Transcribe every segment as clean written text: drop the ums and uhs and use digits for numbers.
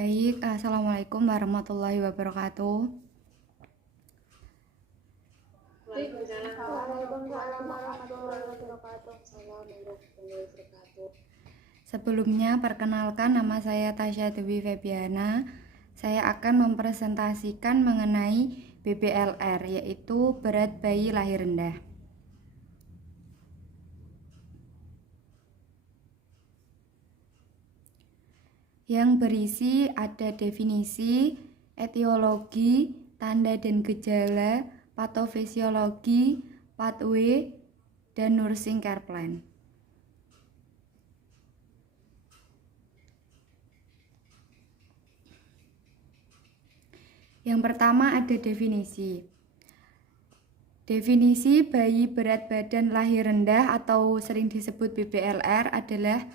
Baik, Assalamualaikum warahmatullahi wabarakatuh. Waalaikumsalam warahmatullahi wabarakatuh. Sebelumnya, perkenalkan nama saya Tasya Dewi Febiana. Saya akan mempresentasikan mengenai BBLR, yaitu berat bayi lahir rendah. Yang berisi ada definisi, etiologi, tanda dan gejala, patofisiologi, pathway, dan nursing care plan. Yang pertama ada definisi. Definisi bayi berat badan lahir rendah atau sering disebut BBLR adalah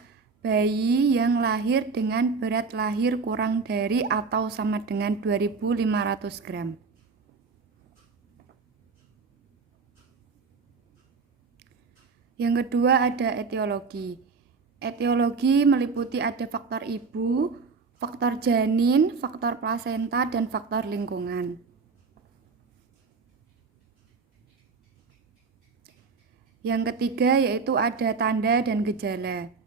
bayi yang lahir dengan berat lahir kurang dari atau sama dengan 2.500 gram. Yang kedua ada etiologi. Etiologi meliputi ada faktor ibu, faktor janin, faktor plasenta, dan faktor lingkungan. Yang ketiga yaitu ada tanda dan gejala.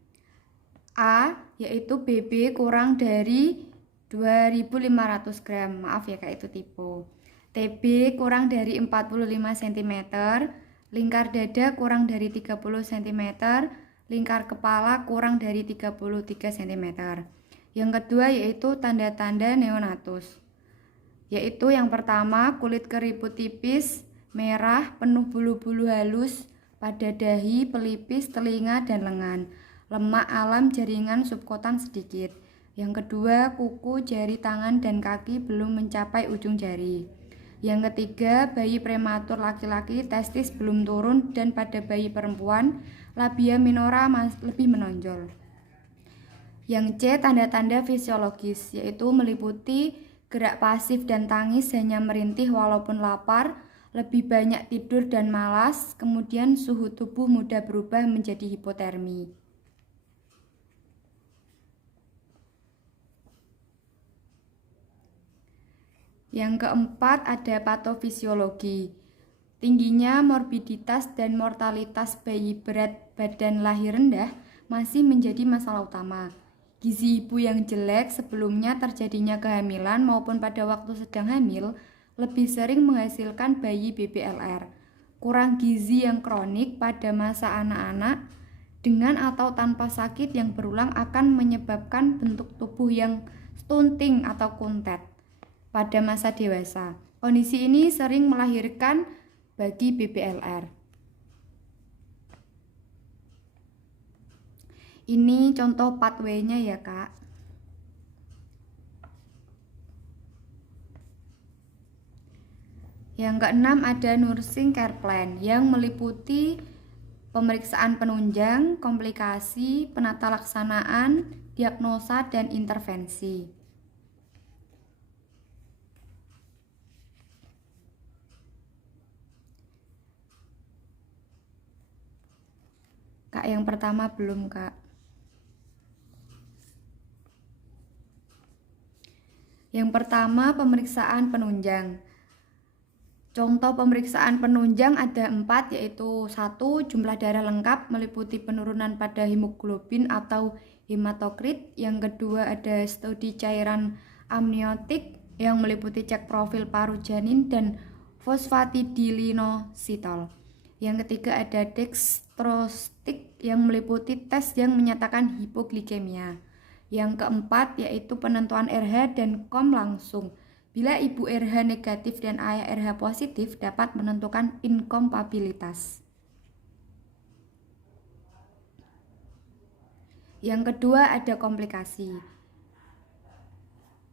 A yaitu BB kurang dari 2.500 gram, maaf ya Kak, itu tipe. TB kurang dari 45 cm, lingkar dada kurang dari 30 cm, lingkar kepala kurang dari 33 cm. Yang kedua yaitu tanda-tanda neonatus, yaitu yang pertama kulit keriput tipis, merah, penuh bulu-bulu halus pada dahi, pelipis, telinga, dan lengan, lemak alam jaringan subkotan sedikit. Yang kedua, kuku, jari tangan, dan kaki belum mencapai ujung jari. Yang ketiga, bayi prematur laki-laki testis belum turun, dan pada bayi perempuan labia minora lebih menonjol. Yang C, tanda-tanda fisiologis, yaitu meliputi gerak pasif dan tangis, hanya merintih walaupun lapar, lebih banyak tidur dan malas, kemudian suhu tubuh mudah berubah menjadi hipotermi. Yang keempat ada patofisiologi. Tingginya morbiditas dan mortalitas bayi berat badan lahir rendah masih menjadi masalah utama. Gizi ibu yang jelek sebelumnya terjadinya kehamilan maupun pada waktu sedang hamil lebih sering menghasilkan bayi BBLR. Kurang gizi yang kronik pada masa anak-anak dengan atau tanpa sakit yang berulang akan menyebabkan bentuk tubuh yang stunting atau kuntet pada masa dewasa. Kondisi ini sering melahirkan bagi BBLR. Ini contoh pathway-nya ya Kak. Yang keenam ada nursing care plan yang meliputi pemeriksaan penunjang, komplikasi, penata laksanaan, diagnosa, dan intervensi. Kak, yang pertama belum Kak. Yang pertama pemeriksaan penunjang. Contoh pemeriksaan penunjang ada 4, yaitu 1. Jumlah darah lengkap meliputi penurunan pada hemoglobin atau hematokrit. Yang kedua ada studi cairan amniotik yang meliputi cek profil paru janin dan fosfatidilinositol. Yang ketiga ada dextrostik yang meliputi tes yang menyatakan hipoglikemia. Yang keempat yaitu penentuan RH dan KOM langsung. Bila ibu RH negatif dan ayah RH positif dapat menentukan inkompatibilitas. Yang kedua ada komplikasi.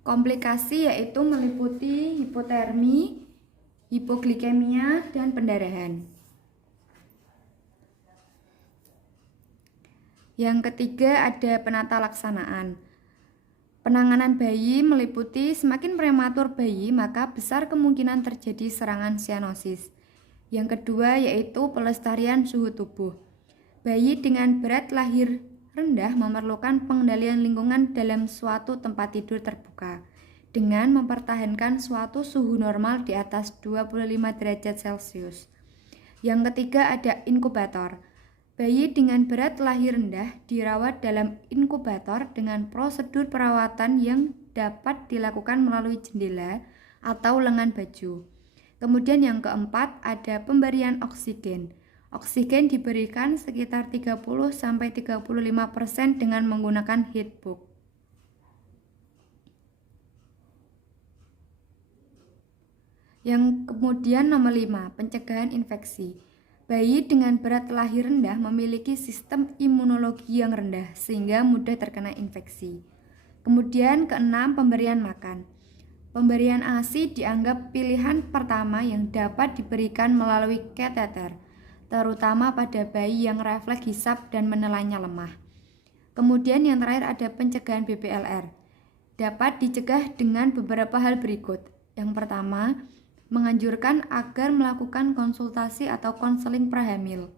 Komplikasi yaitu meliputi hipotermi, hipoglikemia, dan pendarahan. Yang ketiga ada penata laksanaan. Penanganan bayi meliputi semakin prematur bayi maka besar kemungkinan terjadi serangan sianosis. Yang kedua yaitu pelestarian suhu tubuh. Bayi dengan berat lahir rendah memerlukan pengendalian lingkungan dalam suatu tempat tidur terbuka dengan mempertahankan suatu suhu normal di atas 25 derajat Celcius. Yang ketiga ada inkubator. Bayi dengan berat lahir rendah dirawat dalam inkubator dengan prosedur perawatan yang dapat dilakukan melalui jendela atau lengan baju. Kemudian yang keempat ada pemberian oksigen. Oksigen diberikan sekitar 30-35% dengan menggunakan heatbook. Yang kemudian nomor 5, pencegahan infeksi. Bayi dengan berat lahir rendah memiliki sistem imunologi yang rendah sehingga mudah terkena infeksi. Kemudian keenam, pemberian makan. Pemberian ASI dianggap pilihan pertama yang dapat diberikan melalui kateter, terutama pada bayi yang refleks hisap dan menelannya lemah. Kemudian yang terakhir ada pencegahan BPLR. Dapat dicegah dengan beberapa hal berikut. Yang pertama, menganjurkan agar melakukan konsultasi atau konseling prahamil.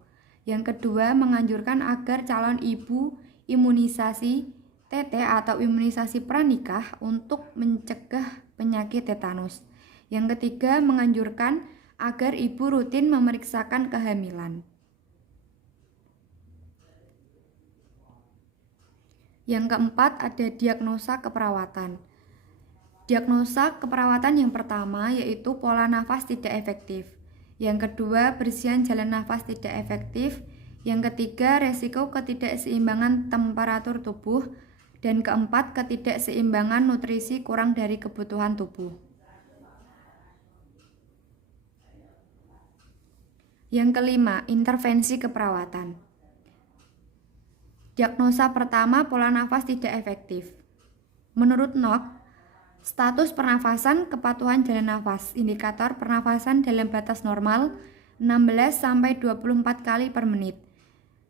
Yang kedua, menganjurkan agar calon ibu imunisasi TT atau imunisasi pranikah untuk mencegah penyakit tetanus. Yang ketiga, menganjurkan agar ibu rutin memeriksakan kehamilan. Yang keempat, ada diagnosa keperawatan. Diagnosa keperawatan yang pertama yaitu pola nafas tidak efektif. Yang kedua, bersihan jalan nafas tidak efektif. Yang ketiga, resiko ketidakseimbangan temperatur tubuh. Dan keempat, ketidakseimbangan nutrisi kurang dari kebutuhan tubuh. Yang kelima, intervensi keperawatan. Diagnosa pertama, pola nafas tidak efektif. Menurut NOC, status pernafasan kepatuhan jalan nafas, indikator pernafasan dalam batas normal 16-24 kali per menit.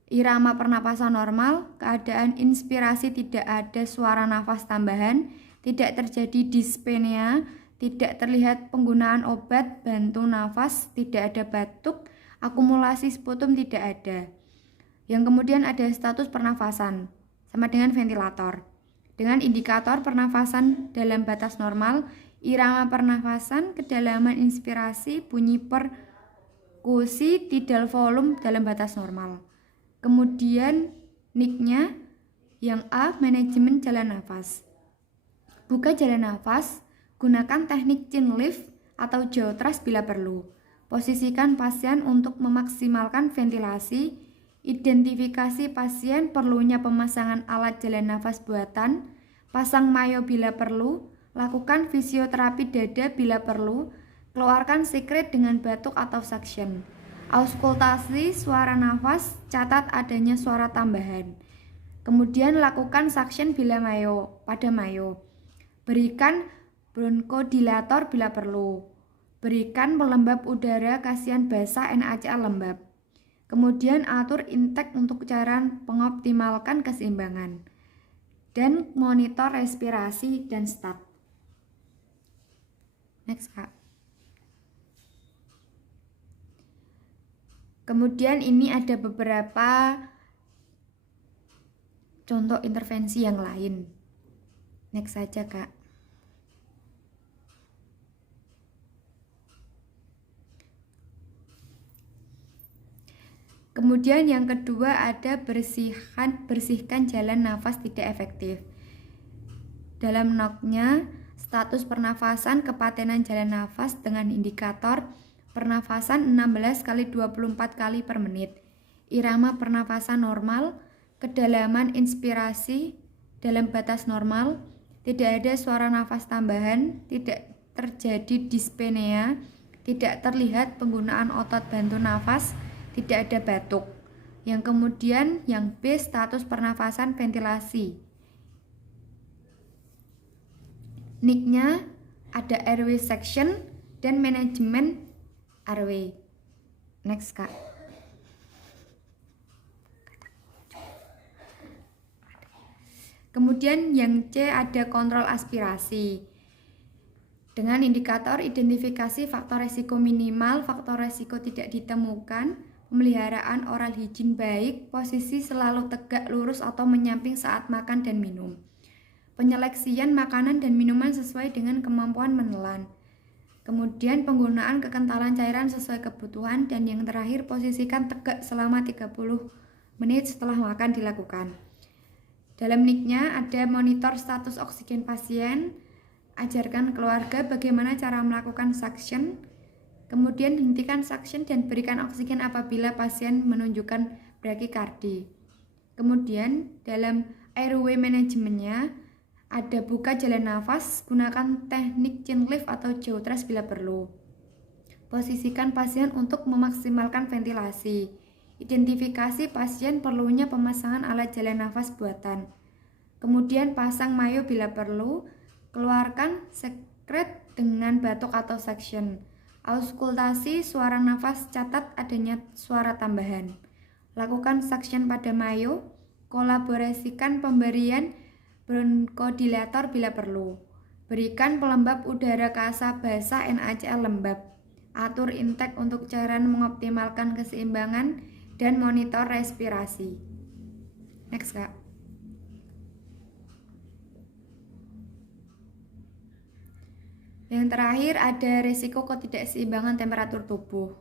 Irama pernapasan normal, keadaan inspirasi tidak ada suara nafas tambahan, tidak terjadi dyspnea, tidak terlihat penggunaan obat bantu nafas, tidak ada batuk, akumulasi sputum tidak ada. Yang kemudian ada status pernafasan, sama dengan ventilator. Dengan indikator pernafasan dalam batas normal, irama pernafasan, kedalaman inspirasi, bunyi perkusi, tidal volume dalam batas normal. Kemudian NIC-nya yang A, manajemen jalan nafas. Buka jalan nafas, gunakan teknik chin lift atau jaw thrust bila perlu. Posisikan pasien untuk memaksimalkan ventilasi. Identifikasi pasien, perlunya pemasangan alat jalan nafas buatan, pasang mayo bila perlu, lakukan fisioterapi dada bila perlu, keluarkan sekret dengan batuk atau suction. Auskultasi suara nafas, catat adanya suara tambahan. Kemudian lakukan suction bila pada mayo. Berikan bronkodilator bila perlu. Berikan pelembab udara kasihan basah NaCl lembab. Kemudian atur intake untuk cairan, mengoptimalkan keseimbangan. Dan monitor respirasi dan stat. Next, Kak. Kemudian ini ada beberapa contoh intervensi yang lain. Next saja, Kak. Kemudian yang kedua ada bersihkan jalan nafas tidak efektif. Dalam NOC-nya, status pernafasan kepatenan jalan nafas dengan indikator pernafasan 16-24 kali per menit. Irama pernafasan normal, kedalaman inspirasi dalam batas normal, tidak ada suara nafas tambahan, tidak terjadi dyspnea, tidak terlihat penggunaan otot bantu nafas, tidak ada batuk. Yang kemudian yang B, status pernafasan ventilasi. NIC-nya ada airway section dan manajemen airway. Next, Kak. Kemudian yang C ada kontrol aspirasi. Dengan indikator identifikasi faktor resiko minimal, faktor resiko tidak ditemukan, pemeliharaan oral hygiene baik, posisi selalu tegak lurus atau menyamping saat makan dan minum. Penyeleksian makanan dan minuman sesuai dengan kemampuan menelan. Kemudian penggunaan kekentalan cairan sesuai kebutuhan, dan yang terakhir posisikan tegak selama 30 menit setelah makan dilakukan. Dalam NIC-nya ada monitor status oksigen pasien, ajarkan keluarga bagaimana cara melakukan suction, kemudian hentikan suction dan berikan oksigen apabila pasien menunjukkan brakikardi. Kemudian dalam airway manajemennya ada buka jalan nafas, gunakan teknik chin lift atau jaw thrust bila perlu. Posisikan pasien untuk memaksimalkan ventilasi. Identifikasi pasien perlunya pemasangan alat jalan nafas buatan. Kemudian pasang mayo bila perlu. Keluarkan sekret dengan batuk atau suction. Auskultasi suara nafas, catat adanya suara tambahan. Lakukan suction pada mayo. Kolaborasikan pemberian bronkodilator bila perlu. Berikan pelembab udara kasa basah NaCl lembab. Atur intake untuk cairan mengoptimalkan keseimbangan dan monitor respirasi. Next, Kak. Yang terakhir ada risiko ketidakseimbangan temperatur tubuh.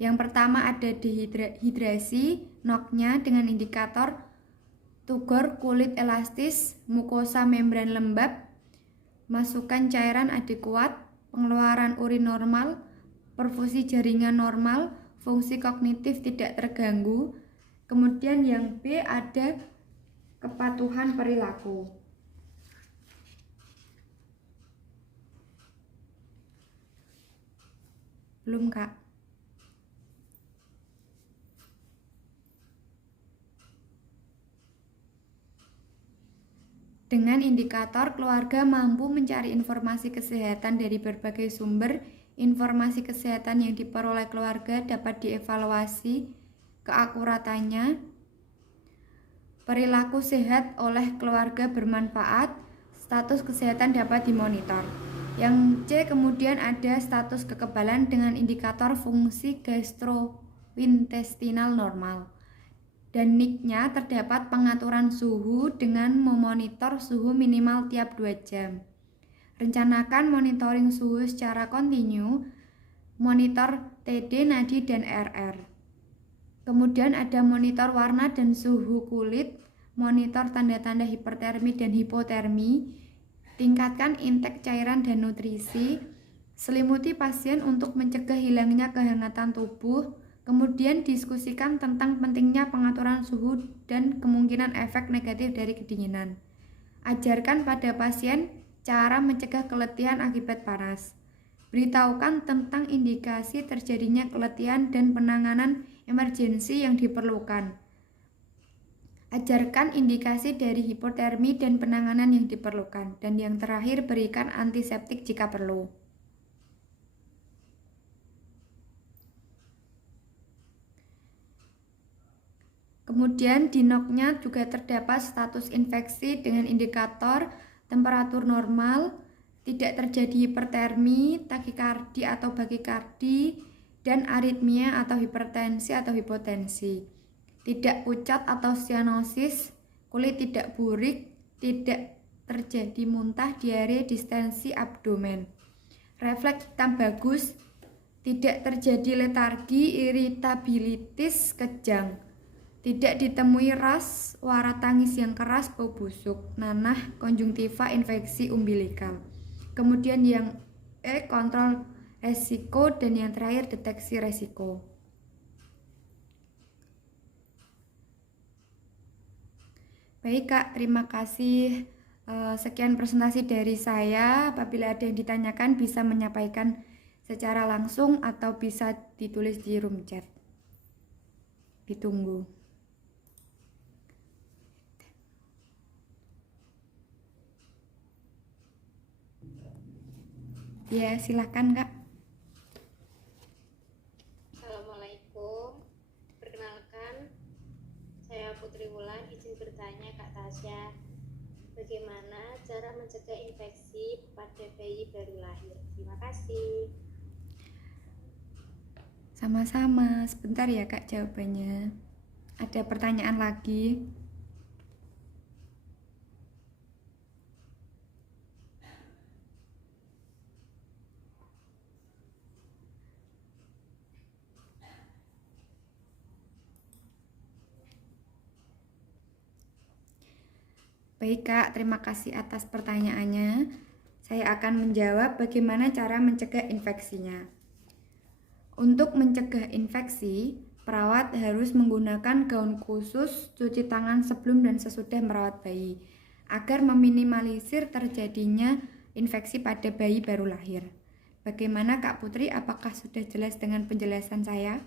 Yang pertama ada dehidrasi, NOC-nya dengan indikator tugor kulit elastis, mukosa membran lembab, masukan cairan adekuat, pengeluaran urin normal, perfusi jaringan normal, fungsi kognitif tidak terganggu. Kemudian yang B ada kepatuhan perilaku. Belum, Kak. Dengan indikator, keluarga mampu mencari informasi kesehatan dari berbagai sumber. Informasi kesehatan yang diperoleh keluarga dapat dievaluasi keakuratannya. Perilaku sehat oleh keluarga bermanfaat. Status kesehatan dapat dimonitor. Yang C kemudian ada status kekebalan dengan indikator fungsi gastrointestinal normal. Dan NIC-nya terdapat pengaturan suhu dengan memonitor suhu minimal tiap 2 jam. Rencanakan monitoring suhu secara kontinu, monitor TD, nadi, dan RR. Kemudian ada monitor warna dan suhu kulit, monitor tanda-tanda hipertermi dan hipotermi, tingkatkan intake cairan dan nutrisi, selimuti pasien untuk mencegah hilangnya kehangatan tubuh. Kemudian diskusikan tentang pentingnya pengaturan suhu dan kemungkinan efek negatif dari kedinginan. Ajarkan pada pasien cara mencegah keletihan akibat panas. Beritahukan tentang indikasi terjadinya keletihan dan penanganan emergensi yang diperlukan. Ajarkan indikasi dari hipotermi dan penanganan yang diperlukan. Dan yang terakhir, berikan antiseptik jika perlu. Kemudian di NOC-nya juga terdapat status infeksi dengan indikator temperatur normal, tidak terjadi hipertermi, takikardi atau brakikardi, dan aritmia atau hipertensi atau hipotensi. Tidak pucat atau sianosis, kulit tidak burik, tidak terjadi muntah, diare, distensi abdomen. Refleks hitam bagus, tidak terjadi letargi, iritabilitas kejang. Tidak ditemui ras, wara tangis yang keras, bau busuk, nanah, konjungtiva, infeksi umbilikal. Kemudian yang E, kontrol resiko, dan yang terakhir deteksi resiko. Baik, Kak, terima kasih. Sekian presentasi dari saya. Apabila ada yang ditanyakan bisa menyampaikan secara langsung atau bisa ditulis di room chat. Ditunggu. Ya, silahkan, Kak. Assalamualaikum. Perkenalkan, saya Putri Wulan, izin bertanya Kak Tasya. Bagaimana cara mencegah infeksi pada bayi baru lahir? Terima kasih. Sama-sama. Sebentar ya Kak jawabannya. Ada pertanyaan lagi? Baik Kak, terima kasih atas pertanyaannya. Saya akan menjawab bagaimana cara mencegah infeksinya. Untuk mencegah infeksi, perawat harus menggunakan gaun khusus, cuci tangan sebelum dan sesudah merawat bayi, agar meminimalisir terjadinya infeksi pada bayi baru lahir. Bagaimana Kak Putri, apakah sudah jelas dengan penjelasan saya?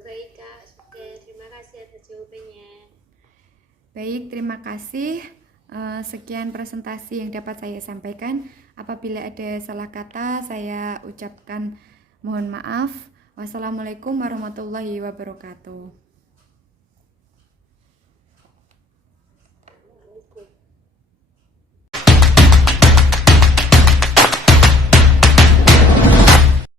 Baik Kak, sudah. Terima kasih atas jawabannya. Baik, terima kasih. Sekian presentasi yang dapat saya sampaikan. Apabila ada salah kata, saya ucapkan mohon maaf. Wassalamualaikum warahmatullahi wabarakatuh.